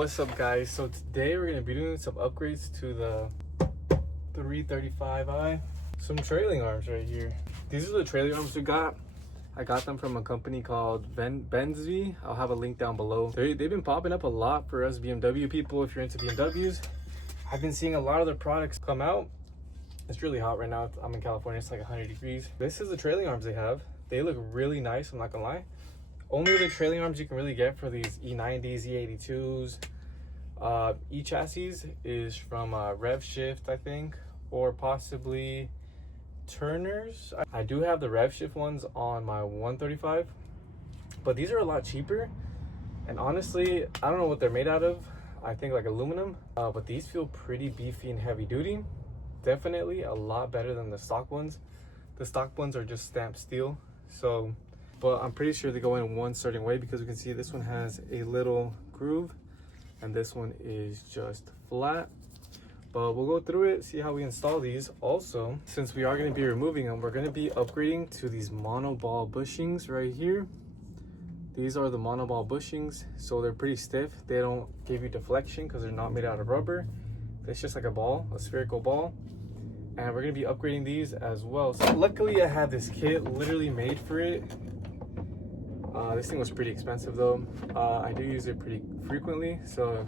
What's up, guys? So today we're gonna be doing some upgrades to the 335i. Some trailing arms right here. These are the trailing arms we got. I got them from a company called Benjicar. I'll have a link down below. They've been popping up a lot for us BMW people. If you're into BMWs, I've been seeing a lot of their products come out. It's really hot right now. I'm in California. It's like 100 degrees. This is the trailing arms they have. They look really nice, I'm not gonna lie. Only the trailing arms you can really get for these E90s, E82s, E-chassis is from Rev Shift, I think, or possibly Turner's. I do have the Rev Shift ones on my 135, but these are a lot cheaper. And honestly, I don't know what they're made out of. I think like aluminum, but these feel pretty beefy and heavy duty. Definitely a lot better than the stock ones. The stock ones are just stamped steel. So, but I'm pretty sure they go in one certain way, because we can see this one has a little groove and this one is just flat. But we'll go through it, see how we install these. Also, since we are going to be removing them, we're going to be upgrading to these monoball bushings right here. These are the monoball bushings, so they're pretty stiff. They don't give you deflection because they're not made out of rubber. It's just like a ball, a spherical ball. And we're going to be upgrading these as well. So luckily I have this kit literally made for it. This thing was pretty expensive though. I do use it pretty frequently, so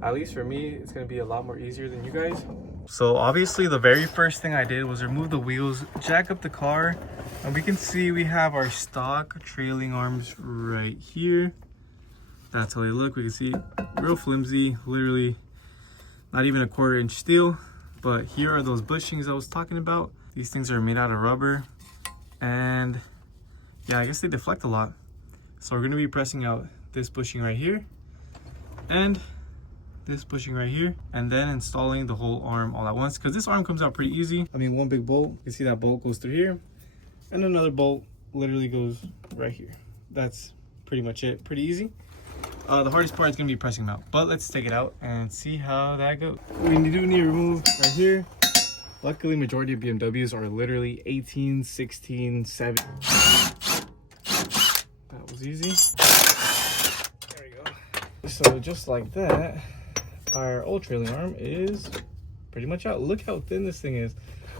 at least for me it's going to be a lot more easier than you guys. So obviously the very first thing I did was remove the wheels, jack up the car, and we can see we have our stock trailing arms right here. That's how they look. We can see real flimsy, literally not even a 1/4 inch steel. But here are those bushings I was talking about. These things are made out of rubber, and yeah, I guess they deflect a lot. So we're going to be pressing out this bushing right here and this bushing right here, and then installing the whole arm all at once, because this arm comes out pretty easy. I mean, one big bolt, you can see that bolt goes through here, and another bolt literally goes right here. That's pretty much it. Pretty easy. The hardest part is going to be pressing them out, but let's take it out and see how that goes. We do need to remove right here. Luckily, majority of BMWs are literally 18, 16, 7. That was easy. There we go. So just like that, our old trailing arm is pretty much out. Look how thin this thing is.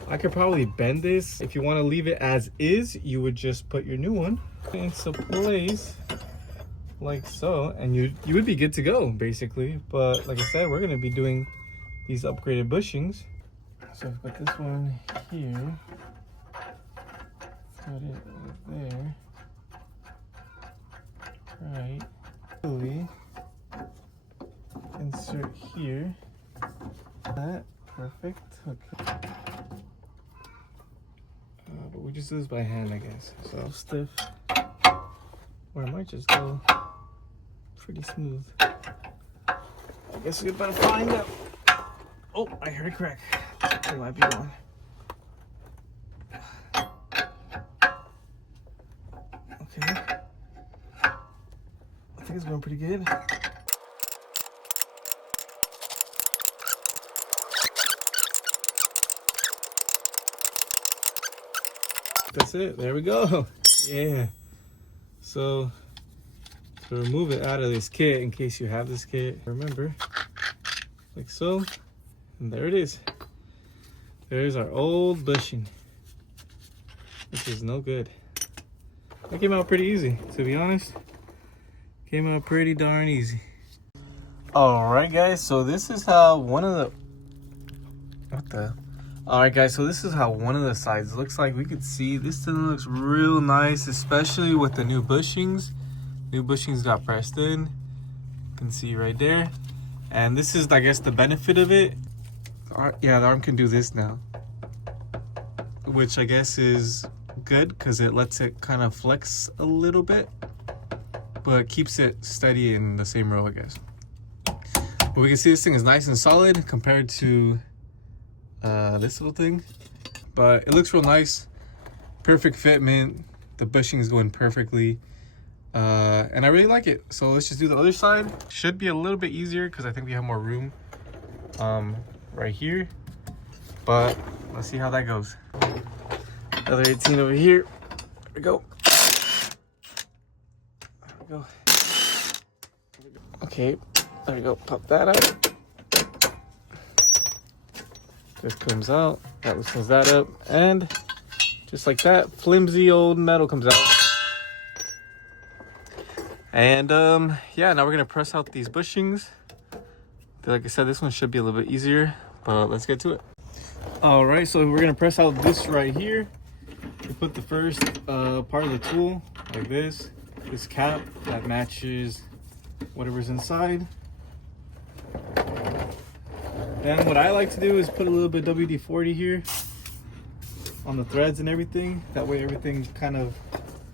I could probably bend this. If you want to leave it as is, you would just put your new one into place like so, and you would be good to go basically. But like I said, we're going to be doing these upgraded bushings. So I've got this one here, got it right there, right, really insert here, that, perfect, okay. But we just do this by hand, I guess, so stiff, or I might just go pretty smooth. I guess we better find out. Oh, I heard a crack. There might be one. Okay. I think it's going pretty good. That's it. There we go. Yeah. So to remove it out of this kit, in case you have this kit, remember, like so, and there it is. There's our old bushing, which is no good. That came out pretty easy, to be honest. Came out pretty darn easy. Alright guys, so this is how one of the Alright guys, so this is how one of the sides looks like. We could see this thing looks real nice, especially with the new bushings. New bushings got pressed in. You can see right there. And this is, I guess, the benefit of it. Yeah, the arm can do this now, which I guess is good because it lets it kind of flex a little bit, but keeps it steady in the same row, I guess. But we can see this thing is nice and solid compared to this little thing, but it looks real nice. Perfect fitment. The bushing is going perfectly, and I really like it. So let's just do the other side. Should be a little bit easier because I think we have more room right here, but let's see how that goes. Another 18 over here. There we go. There we go. Okay, There you go, pop that out. This comes out, that loosens that up, and just like that, flimsy old metal comes out. And yeah, now we're gonna press out these bushings. Like I said, this one should be a little bit easier, but let's get to it. All right, so we're gonna press out this right here. We put the first part of the tool like this cap that matches whatever's inside. Then what I like to do is put a little bit of WD-40 here on the threads and everything. That way everything kind of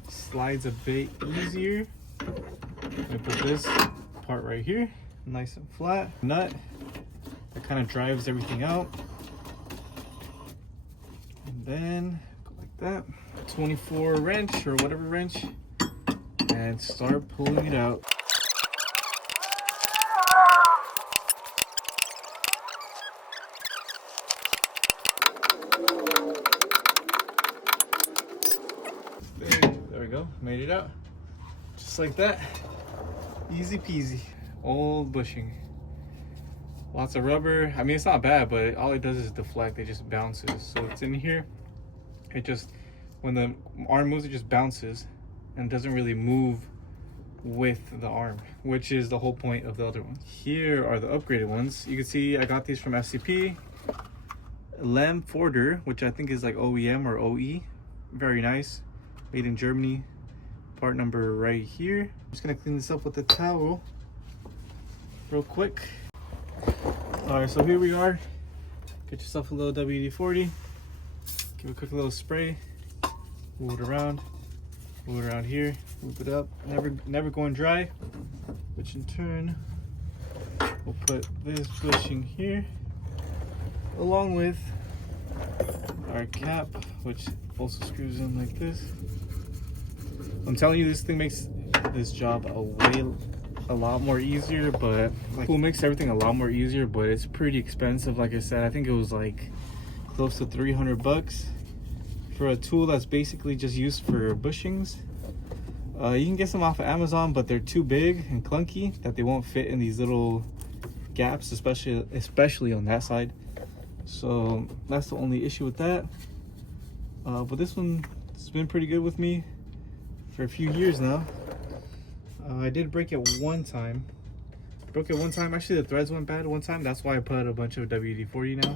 slides a bit easier. I put this part right here, nice and flat. Nut that kind of drives everything out. And then go like that. 24 wrench or whatever wrench, and start pulling it out. There we go, made it out. Just like that. Easy peasy. Old bushing. Lots of rubber. I mean, it's not bad, but all it does is deflect. It just bounces. So it's in here. It just, when the arm moves, it just bounces and doesn't really move with the arm, which is the whole point of the other ones. Here are the upgraded ones. You can see I got these from FCP. Lem Forder, which I think is like OEM or OE. Very nice. Made in Germany. Part number right here. I'm just gonna clean this up with a towel real quick. All right, so here we are. Get yourself a little WD-40. Give it a quick little spray. Move it around here. Move it up. Never going dry. Which in turn, we'll put this bushing here, along with our cap, which also screws in like this. I'm telling you, this thing makes this job a lot more easier, but like, it makes everything a lot more easier, but it's pretty expensive. Like I said, I think it was like close to 300 bucks for a tool that's basically just used for bushings. You can get some off of Amazon, but they're too big and clunky that they won't fit in these little gaps, especially on that side. So that's the only issue with that. But this one has been pretty good with me for a few years now. I did break it one time. Actually, the threads went bad one time. That's why I put a bunch of WD-40 now,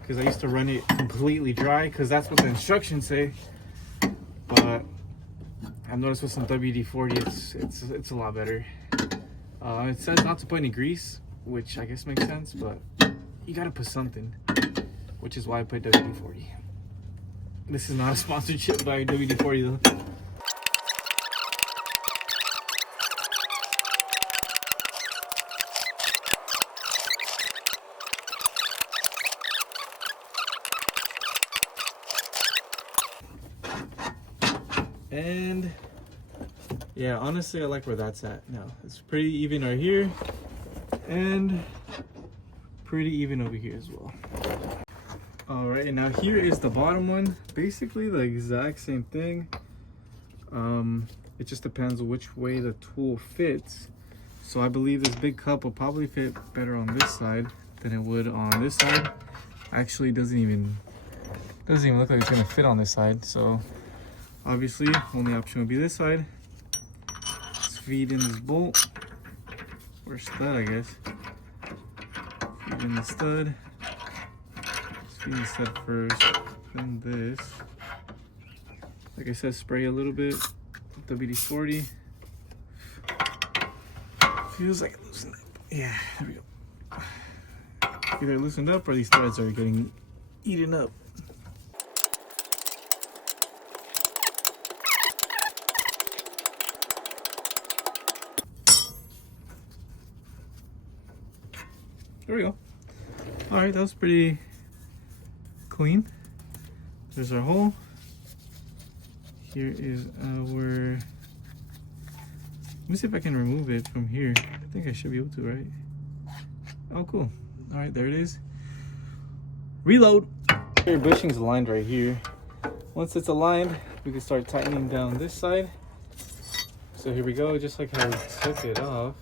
because I used to run it completely dry, because that's what the instructions say. But I've noticed with some WD-40, it's a lot better. It says not to put any grease, which I guess makes sense, but you gotta put something, which is why I put WD-40. This is not a sponsorship by WD-40 though. And yeah, honestly, I like where that's at now. It's pretty even right here and pretty even over here as well. All right, and now here is the bottom one. Basically the exact same thing. It just depends on which way the tool fits. So I believe this big cup will probably fit better on this side than it would on this side. Actually, doesn't even look like it's gonna fit on this side. So obviously, only option would be this side. Let's feed in this bolt, or stud, I guess. Feed in the stud. Let's feed the stud first, then this. Like I said, spray a little bit, WD-40. Feels like it loosened up. Yeah, there we go. Either loosened up or these threads are getting eaten up. There we go. All right, that was pretty clean. There's our hole. Here is our, let me see if I can remove it from here. I think I should be able to, right? Oh, cool. All right, there it is. Reload. Your bushing's aligned right here. Once it's aligned, we can start tightening down this side. So here we go, just like how we took it off.